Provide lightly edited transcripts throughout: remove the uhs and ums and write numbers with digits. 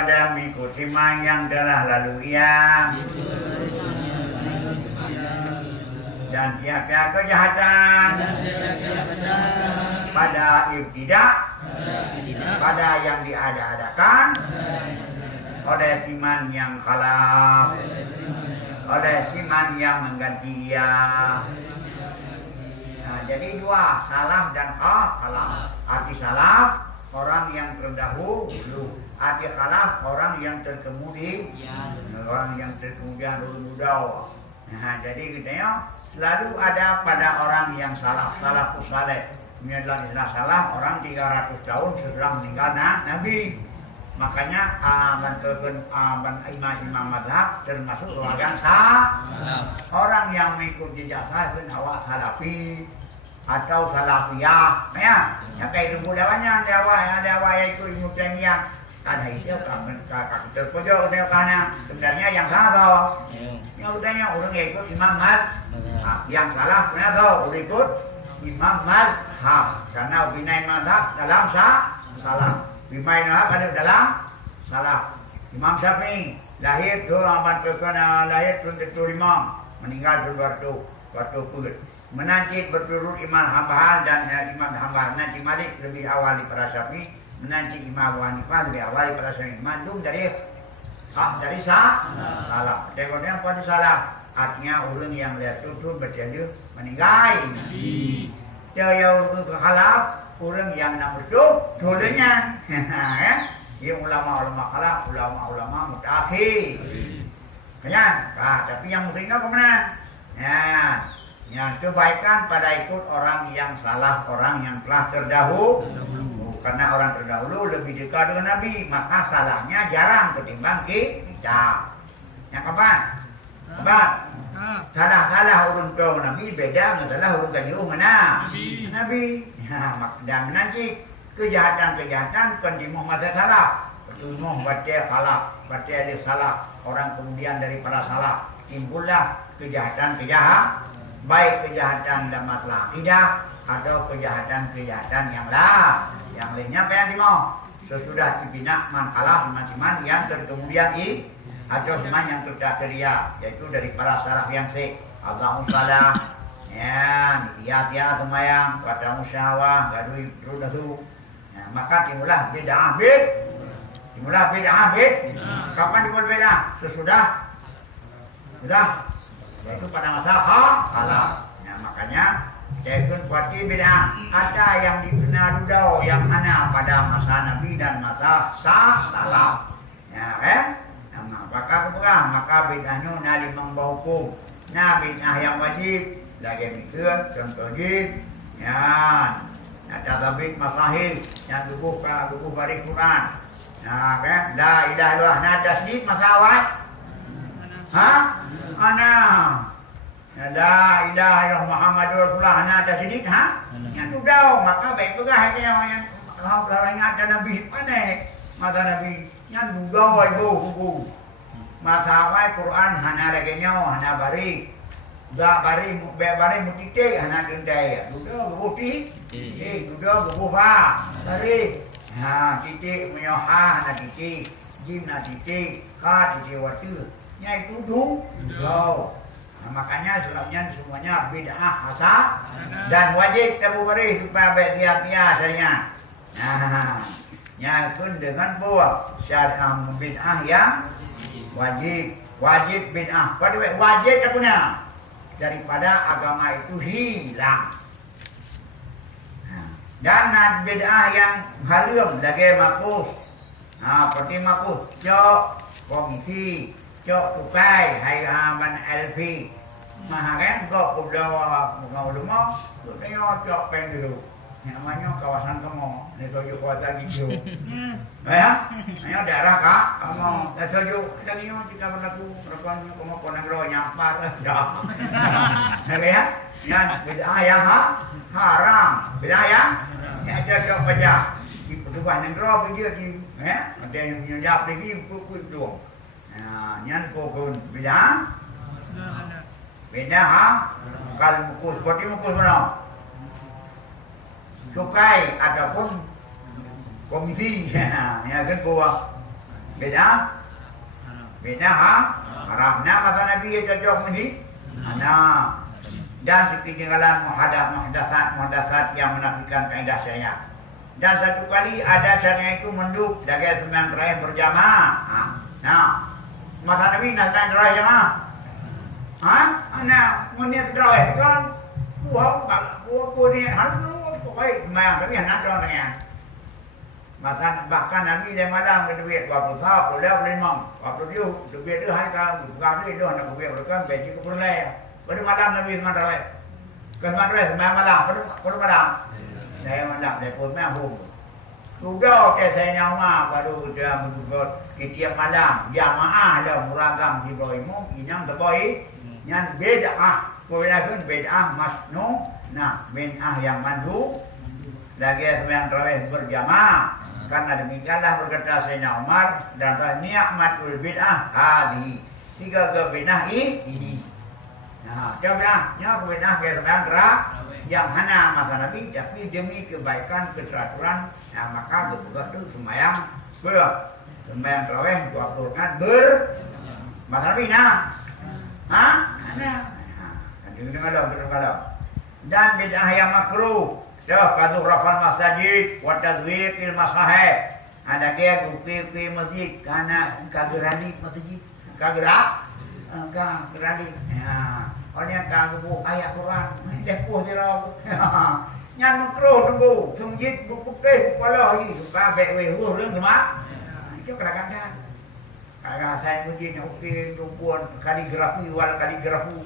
pada mengikuti iman yang telah lalu ia dan tiap-tiap kejahatan pada ibtidak pada yang diada-adakan oleh siman yang khalaf, oleh siman yang mengganti ia. Nah, jadi dua, salaf dan khalaf. Arti salaf orang yang terdahulu, arti khalaf orang yang terkemudi, orang yang terkemudian dulu. Nah, jadi katanya selalu ada pada orang yang salafus saleh. Ini adalah istilah salaf orang 300 tahun setelah meninggal Nabi. Makanya imam mazhab termasuk golongan salaf. Orang yang mengikut jejak salaf itu awak salafi atau salafiyah, ya. Yang kayak itu budayanya ada yaitu Ibnu Taimiyah. Karena itu kakak terpojok karena sebenarnya yang salah. Yang udahnya orang yang ikut imam mazhab. Yang salah sebenarnya tahu ikut imam mazhab. Karena binai mazhab dalam salah. Binai mazhab ada dalam salah. Imam Syafi'i lahir tu abad ke-6 lahir 75, meninggal waktu pulih. Menanti berturut Imam Hambal dan Imam Hambal. Nanti Malik lebih awal daripada Syafi'i. Menanti Imam Abu Hanifah lebih awal daripada Syafi'i. Mandum dari salah. Tengoknya apa itu salah? Artinya orang yang lihat itu berjaya meninggal. Dia khalaf orang yang nak betul dulunya. Ia ulama-ulama khalaf, ulama-ulama mutakhir. Kan? Tapi yang muslimnya kemana? Yang kebaikan pada ikut orang yang salah, orang yang telah terdahulu. Karena orang terdahulu lebih dekat dengan Nabi, maka salahnya jarang ketimbang kita. Yang kapan? Salah urun tong Nabi beda dengan salah urun kanjeng Nabi. Dan menanti kejahatan-kejahatan kanjeng Muhammad salah. Pertumuh baca salah, baca ada salah. Orang kemudian daripada salah timbullah kejahatan-kejahatan. Baik kejahatan dan masalah akidah atau kejahatan-kejahatan yang lainnya apa yang dimau sesudah dibina man khalaf siman yang terkemudian atau siman yang sudah keria yaitu dari para salaf yang Allahumma salah ya tiap semayang kata musyawah gadui rudatu maka timbullah bid'ah kapan dimulai bid'ah sesudah yaitu pada masa khalaf. Makanya yaitu kuati bid'ah ada yang dikenal dulu yang mana pada masa Nabi dan masa salaf. Maka bid'ahnya nali membawa hukum. Bid'ah yang wajib lagi mikir contohnya ada tabik masahih yang buku bari Quran. La ilaha illallah ada sedikit masalah. Ana la ilaha illallah Muhammadur Rasulullah ana ada sedikit yang sudah maka baik pegah yang kalau ingat Nabi mana mata Nabi yang sudah ibu masalah Quran hana lagi nyawa hana bari mutite hana gendai sudah buti sudah bufa bari titik menyoha hana titik jim na titik ka titik watu itu makanya sebabnya semuanya bid'ah hasan dan wajib tabu beri supaya tiap-tiap asalnya. Nyakun dengan buah syariah bid'ah yang wajib bid'ah. Wajib punya daripada agama itu hilang. Dan bid'ah yang haram lagi makus. Seperti makus cok komisi cok tukai hay man LV maharan kok udah ulama dia cok pen dulu namanya kawasan kamu ni tuju kota gitu hanya daerah kak kamu tuju kita ni jika berlaku perempuan kamu konagro nyampar dah ya yang bid'ah yang haram bid'ah yang ada cok pajak di petugas negara begitu di ada yang nyap lagi pukul dua. Nyan kokon beda kalau mukus seperti mukus mana cukai ataupun komisi ya kan bawa Bid'ah haram. Nah, masa Nabi ya cocok lagi. Nah, dan setinggalan muhadatsat yang menafikan kaidah syariat. Dan satu kali ada syariat itu menduk dagai sembahyang terakhir berjamaah. Nah, masa Nabi nak sembahyang terakhir jamaah. Nah, menit terakhir kan, buah ni harus pokoknya sembahyang tapi nak dong dengan. Bahkan Nabi dia malam ke duit waktu sahab boleh memang waktu dia duit dia hai kan bukan duit dia nak duit berkan bagi ke pulai pada malam Nabi sembahyang kan sembahyang malam pada malam saya malam dia pun mahum sudah ke saya nyawa baru dia membuat setiap malam jamaah dah muragam di bawah inang terbaik yang bid'ah kebenaran bid'ah masnu nah bid'ah yang mandu lagi sembahyang tarawih berjamaah. Karena demikianlah berkata Sayyidina Umar dan ni'matul bid'ah hadi. Tiga ke bid'ah ini. Nah, coba bid'ah ke sembahyang yang hana masa Nabi tapi demi kebaikan keteraturan maka betul sembahyang sembahyang tarawih 20 rakaat masa Nabi dan bid'ah yang makruh kadu rafal masjid wa tazwiqil masahib ada dia gupi masjid karena kagerani masjid kagerani orang kagu ayat Quran depoh dirau nyan makro tunggu sunjit buku kepala lagi suka bewe urang sama itu kadang-kadang agak saya puji okey tumpuan kaligrafi wal kaligrafu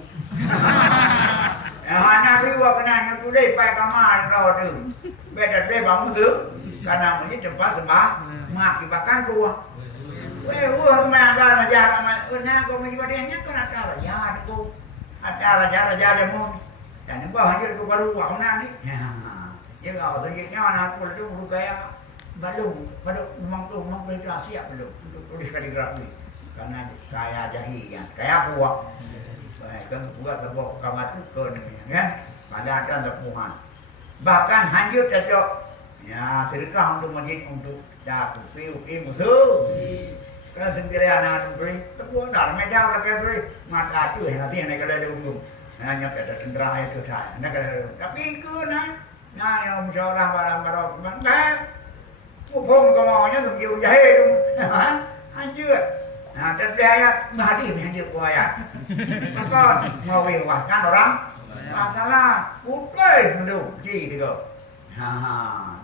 anak riwa kena nyutulai pai kamar kau tu. Beda deh bangun tu. Karena mesti tempat sembah mengakibatkan tua. Magal majar nah kau mengibadahnya kan ada raja tu. Ada raja demo. Dan itu hadir tu baru aku nanti. Ya kau tu ni anak aku tu bergaya belum memang itu siap belum untuk tulis kaligrafi. Karena saya jahi kan. Kayak buat kan buat lebok kamar tu kan pada ada tepuhan bahkan hancur cocok ya sedekah untuk masjid untuk dah upi musuh kan sendiri anak beri tepuhan dah meja lagi beri mata tu nanti nak kalau ada umum hanya kata cendera itu saya nak tapi ke nah yang musyawarah barang-barang mana pun kemauannya tu jauh jahil hancur. Nah, dan ayat hadir ayat. Maka mau wahkan orang masalah putih mendu ji dia.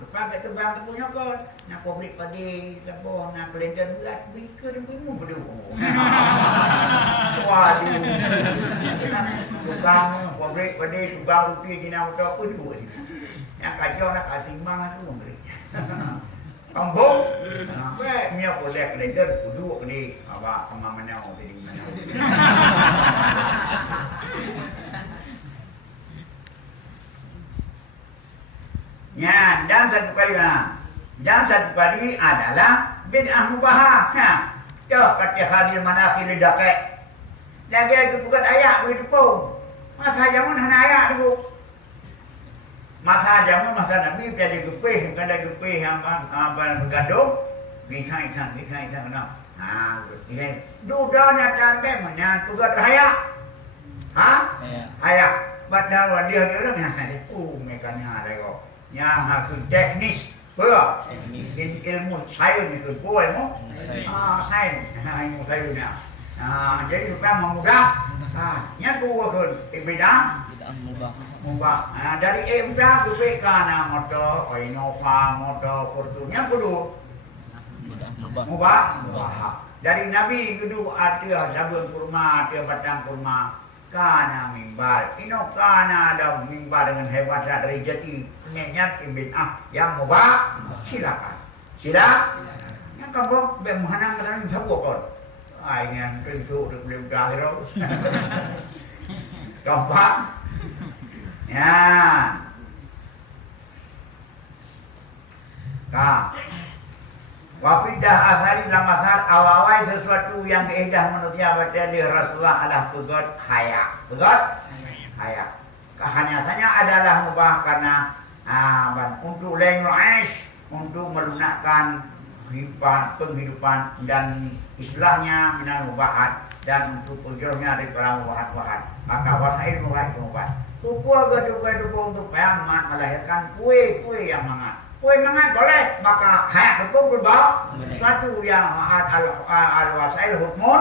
Depan kat tebang tu punya kon. Nak publik pagi tempoh nak kelenden bulat bika dia pun mendu. Waduh. Tukang publik pagi tebang rupi jina auto pun dua. Yang kacau nak kasih mang tu memberi. Kampung, apa ni aku lihat kelender duduk ni, apa sama mana orang pilih mana. Ya, dan satu kali adalah bid'ah mubahah. Ya, kata hadir manakhil dakai. Lagi itu bukan ayat begitu pun. Masa zaman hanya ayat tu. Masa jamu masa Nabi jadi gepih, kada gepih yang bergaduh, bisa kena. Ini dudanya cantik mana tugas saya, ayah. Padahal dia orang yang mekannya ada kok, yang harus teknis, betul. Ilmu sains itu boleh mo, sains, ilmu sainsnya. Jadi supaya memudah, yang dua tu beda. Mubah. Dari mudah ke kana motor, Innova, motor Fortuner kudu mubah. Dari Nabi kudu ada sabun kurma, ada batang kurma, kana mimbar. Ino kana ada mimbar dengan hebat dari jati penyanyat bid'ah yang mubah. Silakan. Yang kamu bermana dengan sabuk kon. Ingin tentu belum dahulu. Gampang. Ya. Wafidah asari lamasar awal sesuatu yang keindah menurutnya baca di Rasulullah adalah pegot haya. Kehanyatannya adalah mubah karena untuk lenguaish, untuk melunakkan penghidupan dan istilahnya minal mubahat dan untuk ujurnya dari para mubahat-mubahat. Maka wasail mubahat itu mubahat. Tupu untuk payamat melahirkan kue yang mangat. Kue mangat boleh, maka hayat betul berbau. Suatu yang al-wasail hukmun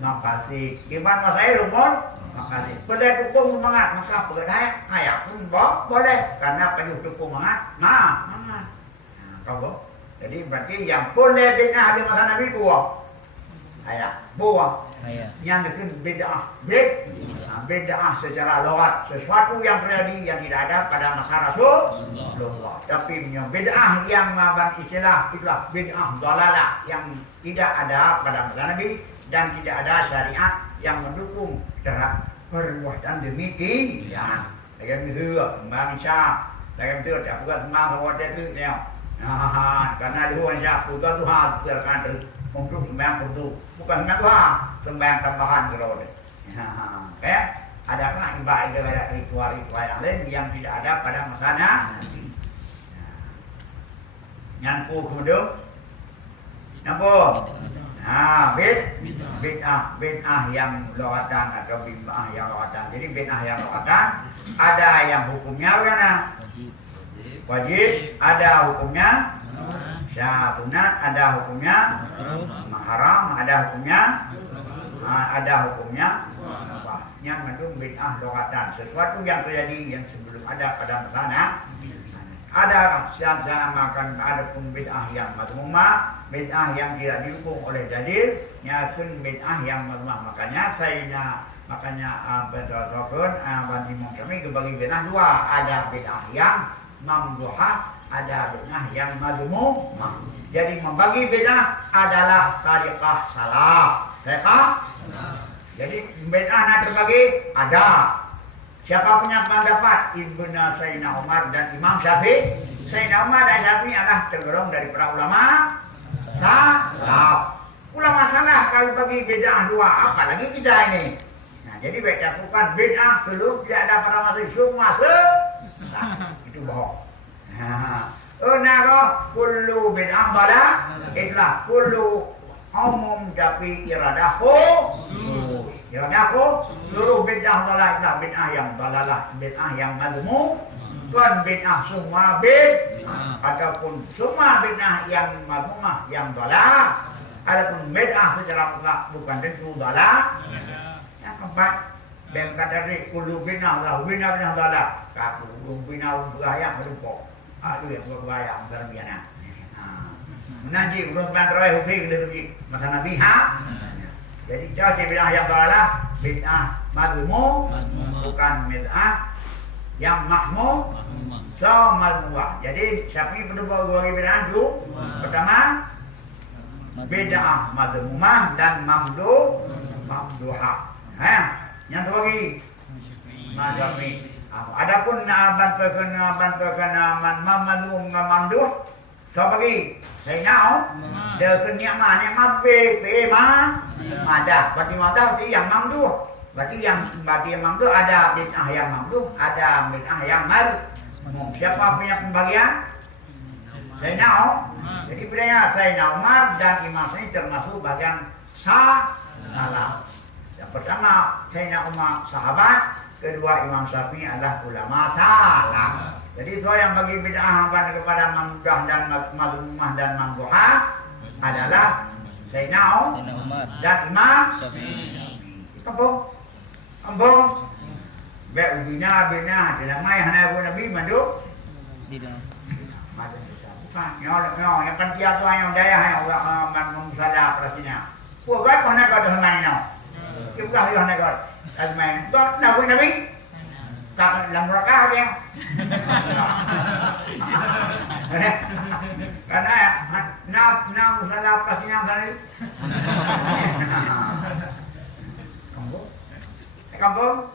makasih. Gimana wasail hukmun makasih. Pada tupu mangat, maka pegadai hayat pun boleh. Karena penuh tupu mangat, mangat. Kau jadi berarti yang boleh bid'ah di masa Nabi buah. Buah. Yang itu bid'ah. Bid'ah secara loghat, sesuatu yang terjadi yang tidak ada pada masa Rasulullah. Tapi bid'ah yang istilah itulah bid'ah dalalah yang tidak ada pada masa Nabi dan tidak ada syariat yang mendukung terhadap perbuatan demikian. Lagi itu bangsa, lagi itu tak bukan semua orang itu ni. Karena dia hanya bukan Tuhan terkandung untuk sembahyang itu bukan Tuhan sembahyang tambahan kalau ni. Adakah ibadah ritual yang lain yang tidak ada pada masanya? Nyampu kemudian, nyampu. Bid'ah yang lawatan atau bid'ah yang lawatan. Jadi bid'ah yang lawatan ada yang hukumnya bagaimana? Wajib, ada hukumnya sunat, ada hukumnya haram, ada hukumnya yang mendung bid'ah lawatan, sesuatu yang terjadi yang sebelum ada pada masanya. Ada siasa makan ada pun bid'ah yang madhumah, bid'ah yang tidak didukung oleh dalil, nyatun bid'ah yang madhumah. Makanya betul-betul Imam kami dibagi bid'ah dua, ada bid'ah yang mamduhah, ada bid'ah yang madhumah. Jadi membagi bid'ah adalah tariqah salah. Jadi bid'ah nak terbagi ada. Siapa punya pendapat Ibnu Sayyidina Umar dan Imam Syafi'i? Sayyidina Umar dan Syafi'i adalah tergolong dari para ulama salaf. Ulama salaf kalau bagi bid'ah dua, apalagi kita ini. Nah, jadi baca bukan bid'ah sebelum tidak ada pada masa semua itu bohong. Kullu bid'ah dalalah, itulah kullu umum tapi iradahu seluruh bid'ah dalalah, bid'ah yang dalalah, bid'ah yang madhmum, bukan bid'ah semua bid'ah ataupun semua bid'ah yang madhmumah yang dalalah. Adapun bid'ah secara mutlak bukan tentu dalalah. Yang keempat, dan kadari kullu bid'ah dalalah, kaku bid'ah beraya merumpok. Aduh yang beraya berbiana. Menanji belum terakhir hukmi dari masa Nabi Jadi jadi bid'ah yang dalalah, bid'ah madhmum, bukan bid'ah yang mahmum, madhmum. Jadi Syafi'i bagi bid'ah itu pertama bid'ah madhmumah dan mamduhah. Yang tu lagi Syafi'i. Adapun bantukan madhmum mamduh, so bagi saya tahu dia kenyamanan ada berarti madah yang mamduh, berarti yang mamduh ada bid'ah yang mamduh, ada bid'ah yang madhmum. Siapa punya pembagian? Saya tahu. Jadi bedanya Sayyidina Umar dan Imam Syafi'i termasuk bagian salah. Yang pertama Sayyidina Umar sahabat, kedua Imam Syafi'i adalah ulama salah. Jadi so yang bagi bid'ah kepada mamduh dan madhmumah dan mamduhah adalah Sayyidina Umar dan Imam Syafi'i. Kampung bina tidak mai hana Nabi mandu tidak macam bukan yang kan dia tu yang daya yang orang salah pastinya. Puak mana kau dah main kita yang nak kau main tu Nabi tak lamraka dia. Karena nak salah pastinya kali. Kampung